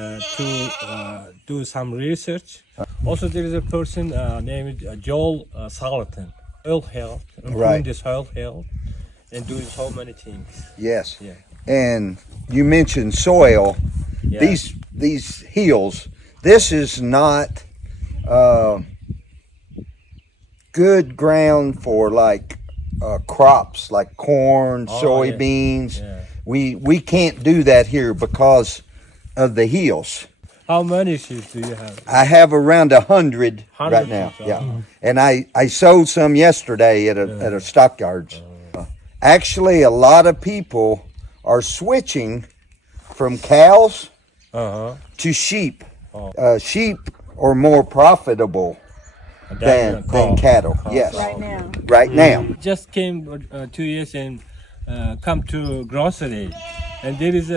to do some research. Also, there is a person named Joel Salatin, soil health, improving Right. the soil health, and doing so many things. Yes. Yeah. And you mentioned soil. Yeah. These hills. This is not good ground for like crops like corn, Oh, soybeans. yeah. We can't do that here because of the hills. How many sheep do you have? I have around 100 right 100 now. sheep, Yeah, oh. and I sold some yesterday at a stockyards. Actually, a lot of people are switching from cows to sheep. Oh. Sheep are more profitable than cattle. Yes, Right now. right now. Just came 2 years and come to grocery, and there is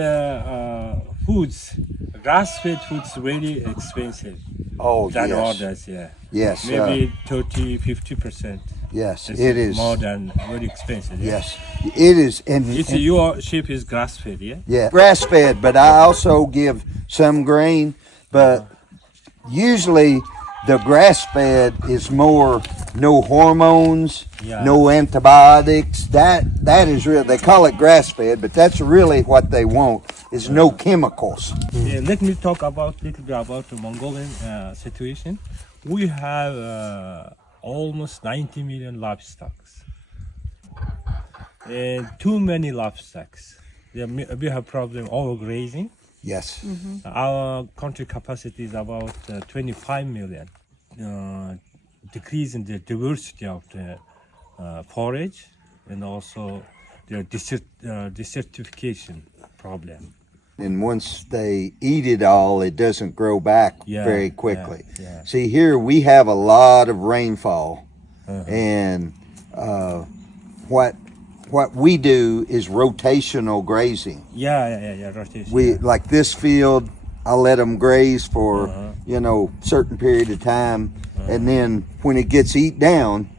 foods, grass-fed foods, very expensive Oh than yes, others. Yeah, yes, maybe 30-50%. yes. It's It is. more than very expensive. Yeah? Yes, it is. And It's your sheep is grass-fed. Yeah. yeah, grass fed, but I also give some grain. But usually the grass fed is more no hormones, Yeah. no antibiotics. That is real. They call it grass fed, but that's really what they want is no chemicals. Yeah, let me talk about little bit about the Mongolian situation. We have almost 90 million livestock, and too many livestock. We have problem overgrazing. Yes. Our country capacity is about 25 million. Decrease in the diversity of the forage, and also the desertification problem. And once they eat it all, it doesn't grow back Yeah, very quickly. yeah. See, here we have a lot of rainfall, and what we do is rotational grazing. Yeah, rotation. We like this field. I'll let them graze for certain period of time, and then when it gets eat down,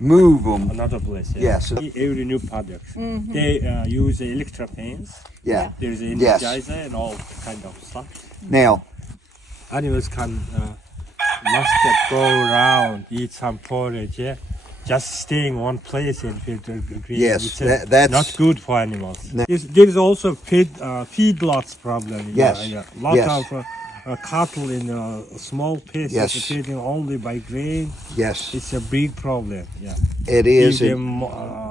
move them. Another place. Yes. Every new product. They use electric fans. Yeah. There's an Yes. energizer and all kind of stuff. Now, Animals can must go around, eat some forage. Yeah. Just staying one place and feel the green. Yes, It's, that's- not good for animals. There is also feedlots problem. Yes, Lot yes. of cattle in small pieces Yes. feeding only by grain. yes, It's a big problem. Yeah. it is. Give them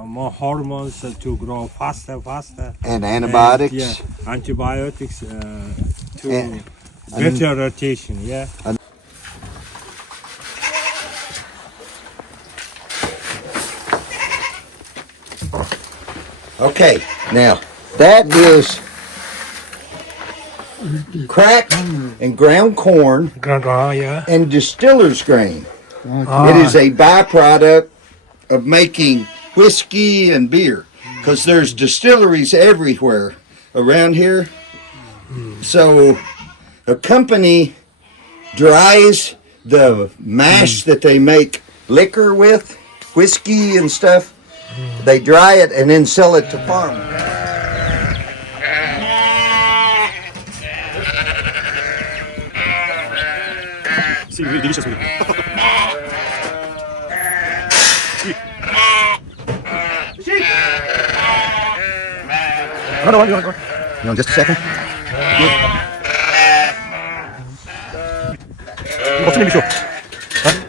more hormones to grow faster. And antibiotics. Yeah, antibiotics to And- better rotation. Yeah. Okay, now that is cracked and ground corn Yeah. and distiller's grain. It is a byproduct of making whiskey and beer because there's distilleries everywhere around here. So a company dries the mash that they make liquor with, whiskey and stuff. They dry it and then sell it to farmers. See, really delicious. Hold on, just a second. 버튼이 미쇼.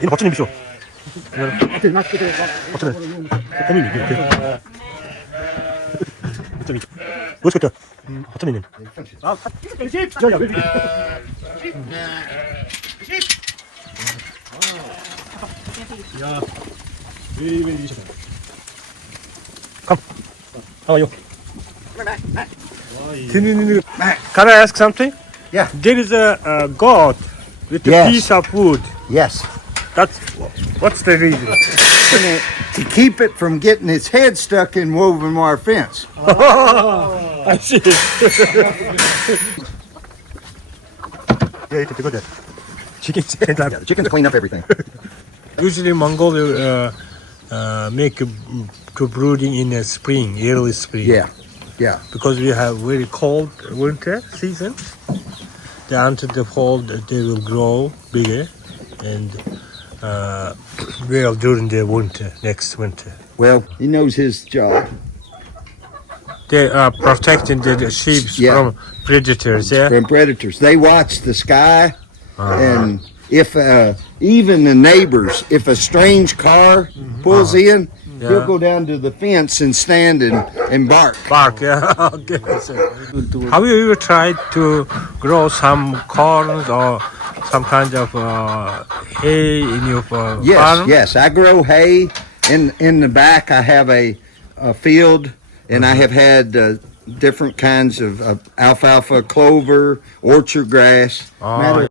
이거 버튼이 미쇼. 버튼을. 버튼이 이렇게. 버튼이. 멋있겠다. 버튼이님. Yeah. Very delicious. Come. How are you? Can I ask something? Yeah. There is a goat with a Yes. piece of wood. Yes. What's the reason? To keep it from getting its head stuck in woven wire fence. I see. Yeah, you can do that. Chickens clean up everything. Usually Mongolia make to brooding in the spring, early spring. Yeah. Yeah. Because we have very cold winter season. they enter the hole, they will grow bigger and well during the winter, next winter. Well, he knows his job. They are protecting the sheep Yeah. from predators. Yeah. From predators. They watch the sky, and if even the neighbors, if a strange car pulls in, he'll go down to the fence and stand and bark. Bark. Yeah. Okay. So, have you ever tried to grow some corn or some kind of hay in your Yes, farm? yes. I grow hay. In the back, I have a field, and I have had different kinds of alfalfa, clover, orchard grass. Oh,